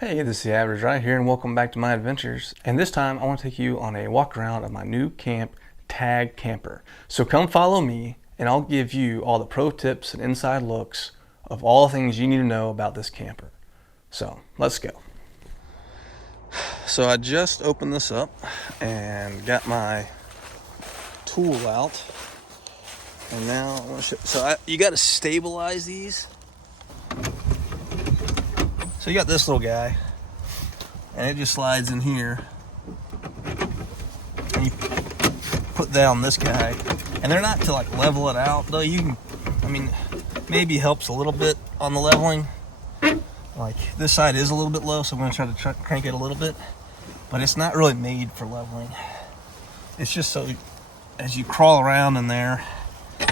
Hey, this is the Average right here, and welcome back to my adventures. And this time I want to take you on a walk around of my NuCamp Tag camper. So come follow me and I'll give you all the pro tips and inside looks of all the things you need to know about this camper. So let's go. So I just opened this up and got my tool out. And now I want to show, you got to stabilize these. So you got this little guy, and it just slides in here, and you put that on this guy, and they're not to like level it out, though. You can, I mean, maybe helps a little bit on the leveling. Like this side is a little bit low, so I'm going to try to crank it a little bit, but it's not really made for leveling. It's just so as you crawl around in there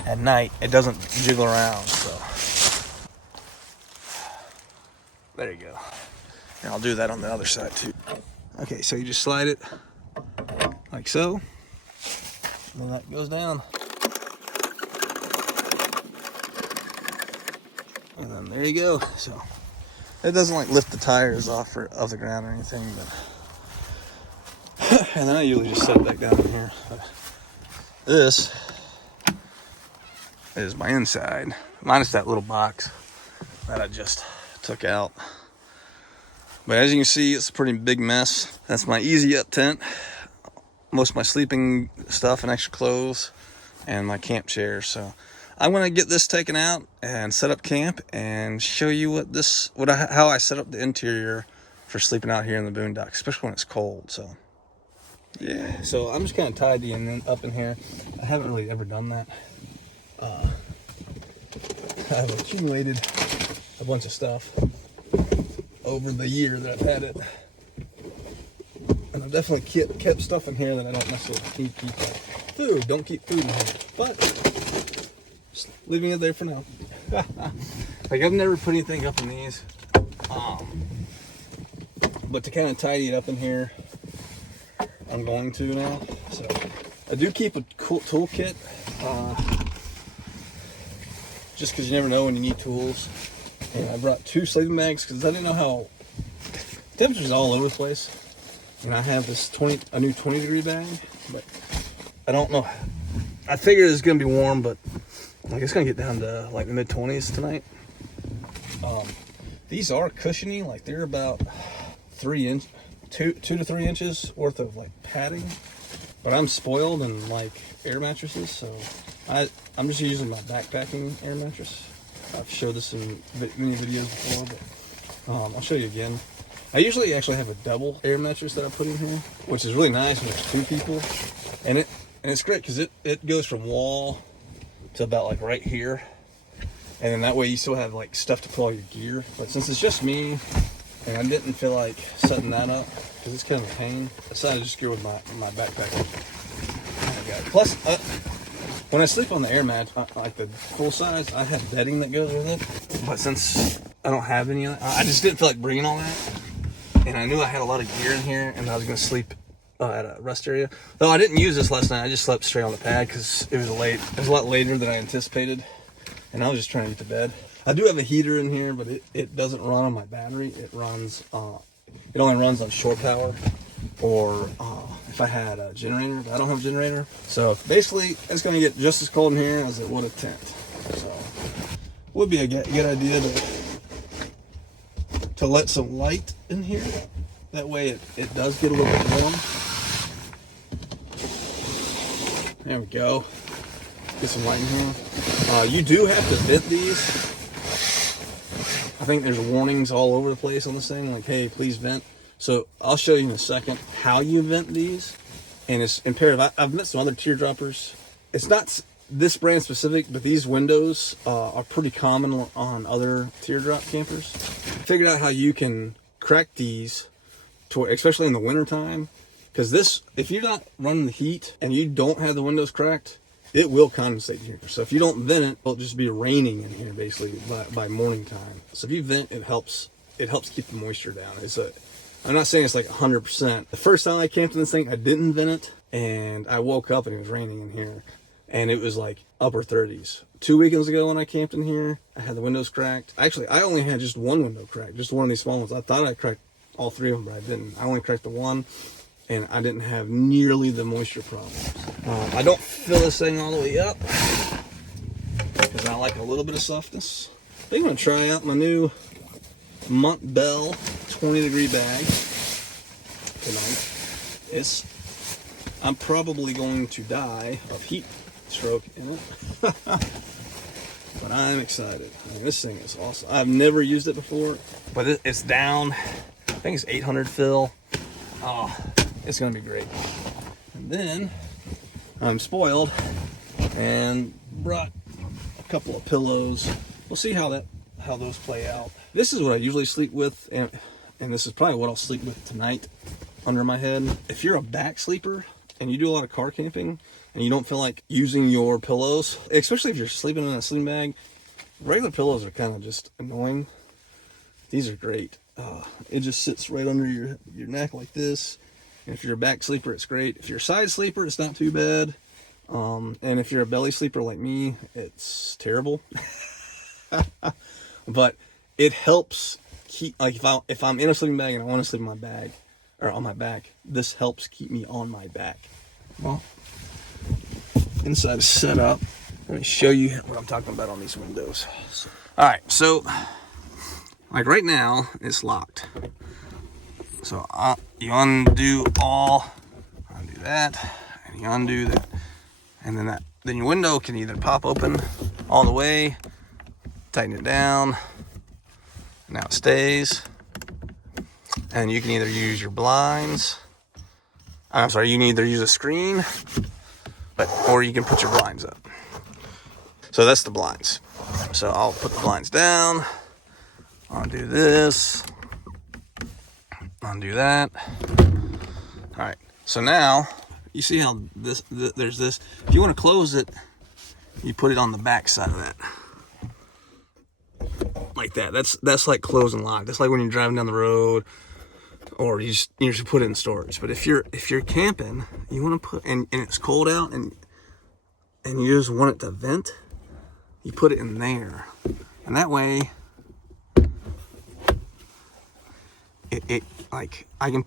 at night, it doesn't jiggle around. So there you go. And I'll do that on the other side too. Okay, so you just slide it like so. And then that goes down. And then there you go. So it doesn't like lift the tires off of the ground or anything, but and then I usually just set it back down in here. But this is my inside, minus that little box that I just took out. But as you can see, it's a pretty big mess. That's my easy up tent, most of my sleeping stuff and extra clothes, and my camp chair. So I'm gonna get this taken out and set up camp and show you how I set up the interior for sleeping out here in the boondocks, especially when it's cold. So yeah, so I'm just kind of tidying up in here. I haven't really ever done that. I've accumulated a bunch of stuff over the year that I've had it, and I've definitely kept stuff in here that I don't necessarily keep like food. Don't keep food in here, but just leaving it there for now. Like I've never put anything up in these, but to kind of tidy it up in here, I'm going to now. So I do keep a cool toolkit, just because you never know when you need tools. And I brought 2 sleeping bags because I didn't know how temperatures all over the place. And I have this a new 20-degree bag, but I don't know. I figured it's gonna be warm, but like it's gonna get down to like the mid-20s tonight. These are cushiony, like they're about 2 to 3 inches worth of like padding. But I'm spoiled and like air mattresses, so I'm just using my backpacking air mattress. I've showed this in many videos before, but I'll show you again. I usually actually have a double air mattress that I put in here, which is really nice when there's 2 people, and it's great because it goes from wall to about like right here, and then that way you still have like stuff to put all your gear. But since it's just me, and I didn't feel like setting that up because it's kind of a pain, I decided to just go with my backpack. Plus, when I sleep on the air mat, like the full size, I have bedding that goes with it. But since I don't have any of that, I just didn't feel like bringing all that. And I knew I had a lot of gear in here, and I was going to sleep at a rest area. Though I didn't use this last night. I just slept straight on the pad because it was a lot later than I anticipated. And I was just trying to get to bed. I do have a heater in here, but it doesn't run on my battery. It only runs on shore power, or if I had a generator, but I don't have a generator. So basically, it's going to get just as cold in here as it would a tent. So would be a good idea to let some light in here. That way it does get a little bit warm. There we go. Get some light in here. You do have to vent these. I think there's warnings all over the place on this thing, like, hey, please vent. So I'll show you in a second how you vent these, and it's imperative. I've met some other teardroppers. It's not this brand specific, but these windows are pretty common on other teardrop campers. Figured out how you can crack these, especially in the winter time, because if you're not running the heat and you don't have the windows cracked, it will condensate in here. So if you don't vent it, it'll just be raining in here basically by morning time. So if you vent, it helps keep the moisture down. I'm not saying it's like 100%. The first time I camped in this thing, I didn't vent it, and I woke up and it was raining in here, and it was like upper 30s. 2 weekends ago when I camped in here, I had the windows cracked. Actually, I only had just one window cracked, just one of these small ones. I thought I cracked all three of them, but I didn't. I only cracked the one, and I didn't have nearly the moisture problems. I don't fill this thing all the way up because I like a little bit of softness. I think I'm gonna try out my new Mont Bell 20-degree bag tonight. I'm probably going to die of heat stroke in it. But I'm excited. I mean, this thing is awesome. I've never used it before, but it's down. I think it's 800 fill. Oh, it's gonna be great. And then I'm spoiled and brought a couple of pillows. We'll see how those play out. This is what I usually sleep with, and this is probably what I'll sleep with tonight under my head. If you're a back sleeper and you do a lot of car camping and you don't feel like using your pillows, especially if you're sleeping in a sleeping bag, regular pillows are kind of just annoying. These are great. It just sits right under your neck like this. And if you're a back sleeper, it's great. If you're a side sleeper, it's not too bad. And if you're a belly sleeper like me, it's terrible. But it helps keep, like if I'm in a sleeping bag and I want to sleep in my bag or on my back, this helps keep me on my back. Well, inside is set up. Let me show you what I'm talking about on these windows. All right, so like right now it's locked. So you undo that, and you undo that, and then your window can either pop open all the way, tighten it down. Now it stays, and you can either use your blinds. I'm sorry, you can either use a screen, or you can put your blinds up. So that's the blinds. So I'll put the blinds down, undo this, undo that. All right, so now you see how there's this. If you want to close it, you put it on the back side of that. Like that. That's like close and lock. That's like when you're driving down the road, or you just put it in storage. But if you're camping, you want to put and it's cold out and you just want it to vent, you put it in there, and that way it like I can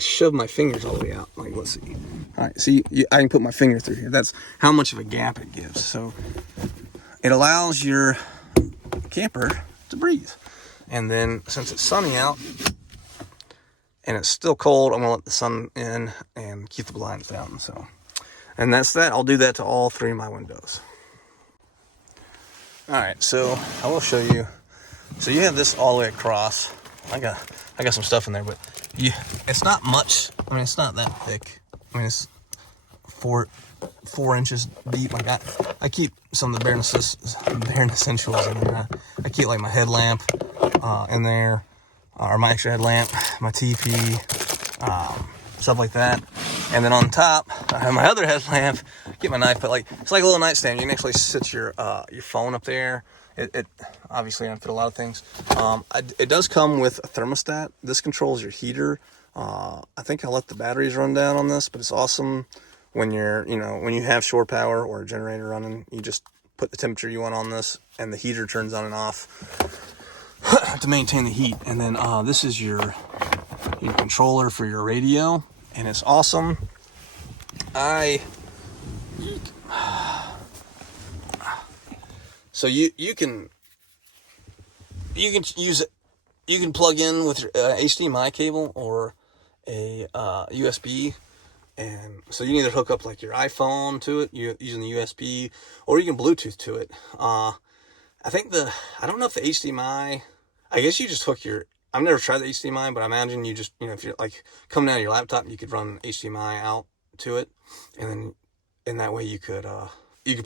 shove my fingers all the way out. Like, let's see. All right, see, I can put my finger through here. That's how much of a gap it gives. So it allows your camper to breathe. And then since it's sunny out and it's still cold, I'm gonna let the sun in and keep the blinds down. So, and that's that. I'll do that to all three of my windows. All right, so I will show you. So you have this all the way across. I got some stuff in there, but it's not much. I mean, it's not that thick. I mean, it's four inches deep. Like I keep some of the bare essentials in there. I keep like my headlamp in there, or my extra headlamp, my TP, stuff like that. And then on top, I have my other headlamp. Get my knife, but like it's like a little nightstand. You can actually sit your phone up there. It obviously I fit a lot of things. It does come with a thermostat. This controls your heater. I think I'll let the batteries run down on this, but it's awesome when when you have shore power or a generator running. You just put the temperature you want on this, and the heater turns on and off to maintain the heat. And then this is your controller for your radio, and it's awesome. So you can use it. You can plug in with your HDMI cable or a USB, and so you can either hook up like your iPhone to it using the USB, or you can Bluetooth to it. I don't know if the HDMI. I guess you just hook your. I've never tried the HDMI, but I imagine you just if you're like coming out of your laptop, you could run HDMI out to it, and then in that way you could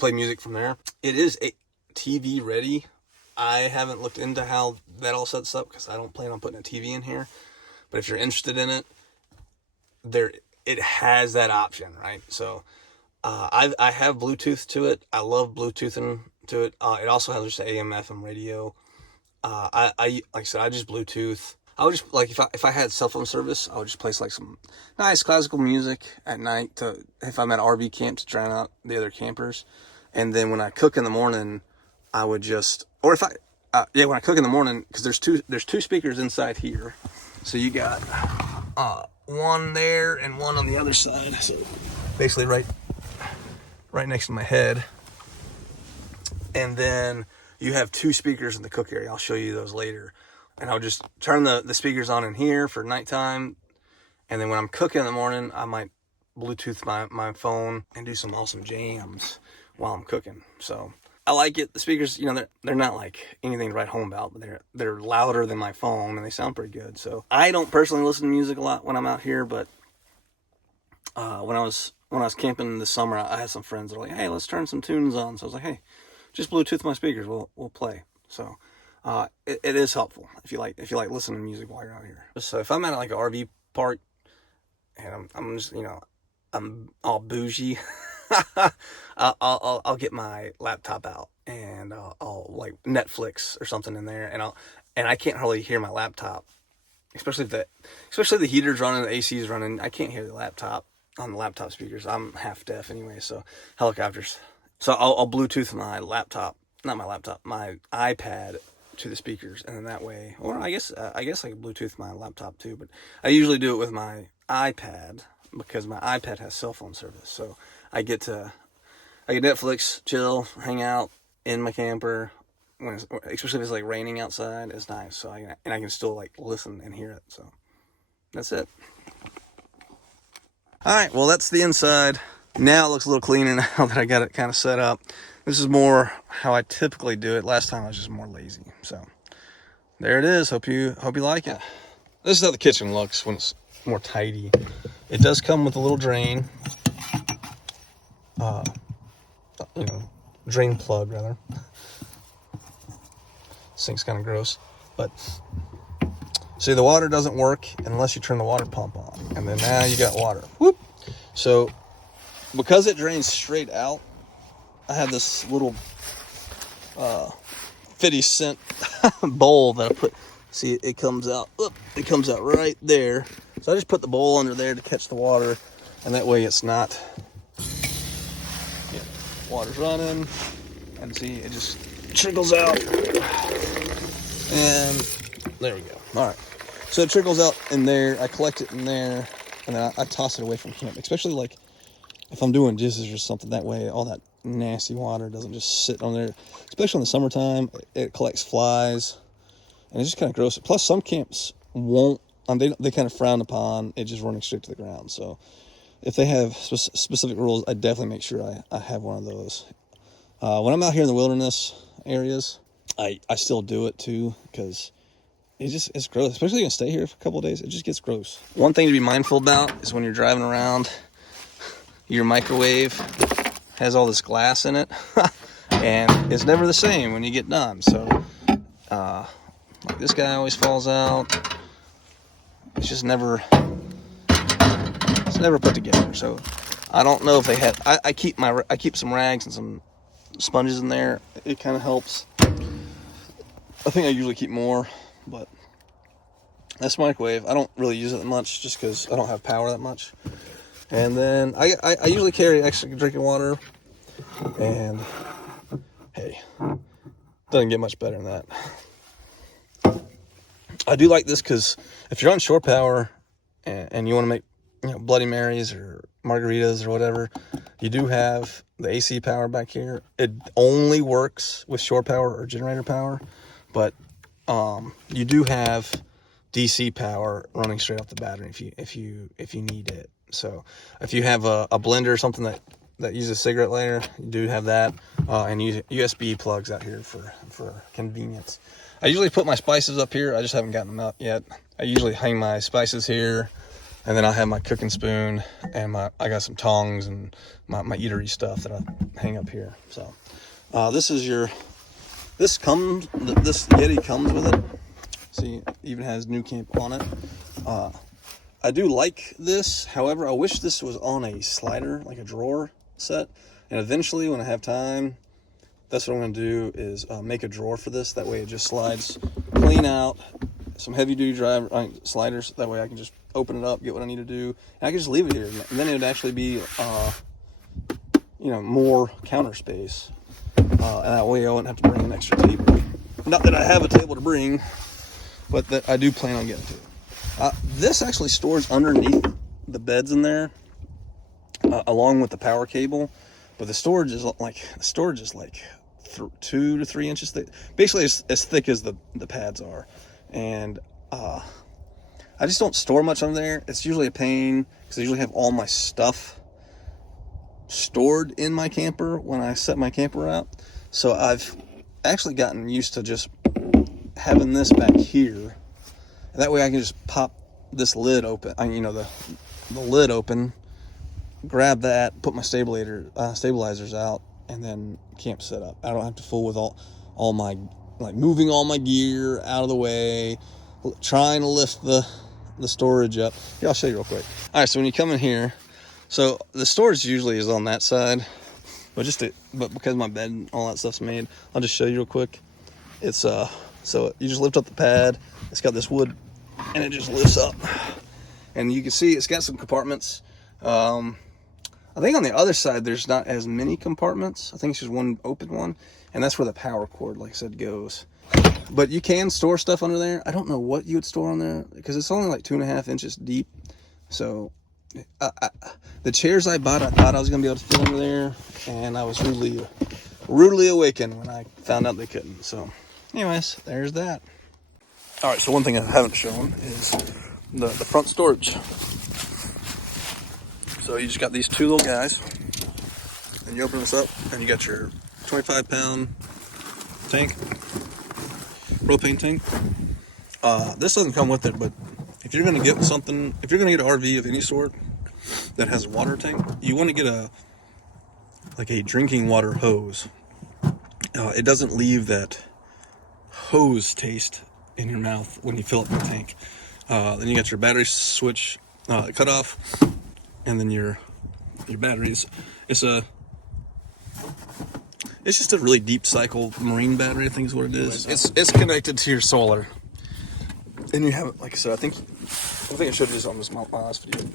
play music from there. It is TV ready. I haven't looked into how that all sets up because I don't plan on putting a TV in here. But if you're interested in it, it has that option, right? So I have Bluetooth to it. I love Bluetoothing to it. It also has just an AM/FM radio. I like I said, I just Bluetooth. I would just like if I had cell phone service, I would just play like some nice classical music at night if I'm at RV camp to drown out the other campers. And then when I cook in the morning, I would just, or if when I cook in the morning, because there's two speakers inside here, So you got one there and one on the other side. So basically right next to my head. And then you have 2 speakers in the cook area. I'll show you those later. And I'll just turn the speakers on in here for nighttime. And then when I'm cooking in the morning, I might Bluetooth my phone and do some awesome jams while I'm cooking. So I like it. The speakers, you know, they're not like anything to write home about, but they're louder than my phone and they sound pretty good. So I don't personally listen to music a lot when I'm out here, but when I was camping this summer, I had some friends that were like, "Hey, let's turn some tunes on." So I was like, "Hey, just Bluetooth my speakers. We'll play." So it is helpful if you like listening to music while you're out here. So if I'm at like an RV park and I'm just, you know, I'm all bougie, I'll get my laptop out and I'll like Netflix or something in there, and I can't hardly hear my laptop, especially if the heater's running, the AC is running. I can't hear the laptop on the laptop speakers. I'm half deaf anyway, so helicopters. So I'll Bluetooth my iPad to the speakers, and then that way, or I guess I can Bluetooth my laptop too, but I usually do it with my iPad because my iPad has cell phone service. So I get Netflix, chill, hang out in my camper, especially if it's like raining outside. It's nice. So I can still like listen and hear it. So that's it. All right, well, that's the inside. Now it looks a little cleaner now that I got it kind of set up. This is more how I typically do it. Last time I was just more lazy. So there it is. Hope you like it. This is how the kitchen looks when it's more tidy. It does come with a little drain. Drain plug rather. Sink's kind of gross, but see, the water doesn't work unless you turn the water pump on, and then now you got water. Whoop. So because it drains straight out, I have this little 50-cent bowl that I put. See, it comes out. It comes out right there. So I just put the bowl under there to catch the water, and that way it's not. Yeah, water's running, and see, it just trickles out. And there we go. All right. So it trickles out in there. I collect it in there, and then I toss it away from camp. Especially like if I'm doing dishes or something. That way, all that nasty water doesn't just sit on there. Especially in the summertime, it collects flies, and it's just kind of gross. Plus, some camps won't. They kind of frown upon it just running straight to the ground. So if they have specific rules, I definitely make sure I have one of those. When I'm out here in the wilderness areas, I still do it too, because it's gross. Especially if you're gonna stay here for a couple of days, it just gets gross. One thing to be mindful about is when you're driving around, your microwave has all this glass in it, and it's never the same when you get done. So like this guy always falls out. It's just never put together. So I don't know if they had. I keep some rags and some sponges in there. It kind of helps. I think I usually keep more, but this microwave, I don't really use it that much just because I don't have power that much. And then I usually carry extra drinking water, and hey, doesn't get much better than that. I do like this because if you're on shore power and you want to make, Bloody Marys or margaritas or whatever, you do have the AC power back here. It only works with shore power or generator power, but you do have DC power running straight off the battery if you need it. So if you have a blender or something that uses a cigarette lighter, you do have that, and use USB plugs out here for convenience. I usually put my spices up here. I just haven't gotten them out yet. I usually hang my spices here, and then I have my cooking spoon, and I got some tongs and my eatery stuff that I hang up here. So this Yeti comes with it. See, it even has NuCamp on it. I do like this. However, I wish this was on a slider, like a drawer set. And eventually, when I have time, that's what I'm going to do is make a drawer for this. That way it just slides clean out. Some heavy-duty sliders. That way I can just open it up, get what I need to do. And I can just leave it here. And then it would actually be, more counter space. And that way I wouldn't have to bring an extra table. Not that I have a table to bring, but that I do plan on getting to. This actually stores underneath the beds in there, along with the power cable. But the storage is like 2 to 3 inches thick, basically as thick as the pads are. And I just don't store much under there. It's usually a pain because I usually have all my stuff stored in my camper when I set my camper up. So I've actually gotten used to just having this back here. And that way I can just pop this lid open, the lid open, grab that, put my stabilizers out, and then camp set up. I don't have to fool with all my, like, moving all my gear out of the way, trying to lift the storage up. Yeah, I'll show you real quick. All right, so when you come in here, so the storage usually is on that side, but because my bed and all that stuff's made, I'll just show you real quick. It's so you just lift up the pad. It's got this wood, and it just lifts up, and you can see it's got some compartments. I think on the other side there's not as many compartments. I think it's just one open one, and that's where the power cord, like I said, goes. But you can store stuff under there. I don't know what you would store on there because it's only like 2.5 inches deep. So the chairs I bought, I thought I was gonna be able to fit under there, and I was rudely awakened when I found out they couldn't. So anyways, there's that. All right, so one thing I haven't shown is the front storage. So you just got these two little guys, and you open this up, and you got your 25-pound tank, propane tank. This doesn't come with it, but if you're gonna get an RV of any sort that has a water tank, you want to get a drinking water hose. It doesn't leave that hose taste in your mouth when you fill up the tank. Then you got your battery switch cut off, and then your batteries. It's just a really deep cycle marine battery, I think is what it is. It's connected to your solar, and you have it, like I said, I think I showed you this on my last video.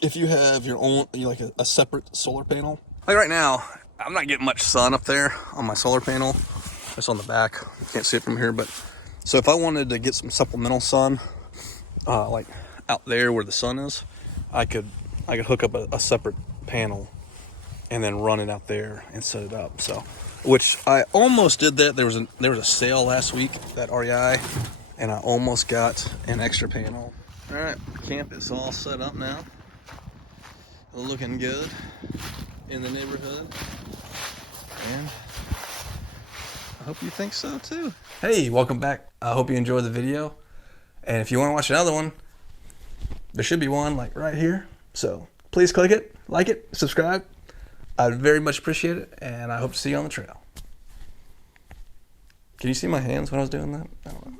If you have your own, like a separate solar panel, like right now, I'm not getting much sun up there on my solar panel. It's on the back. You can't see it from here, but so if I wanted to get some supplemental sun, like out there where the sun is, I could hook up a separate panel and then run it out there and set it up. So, which I almost did that. There was a sale last week at REI, and I almost got an extra panel. All right, camp is all set up now. Looking good in the neighborhood, and I hope you think so too. Hey, welcome back. I hope you enjoyed the video, and if you want to watch another one, there should be one like right here. So please click it, like it, subscribe. I'd very much appreciate it, and I hope to see you on the trail. Can you see my hands when I was doing that? I don't know.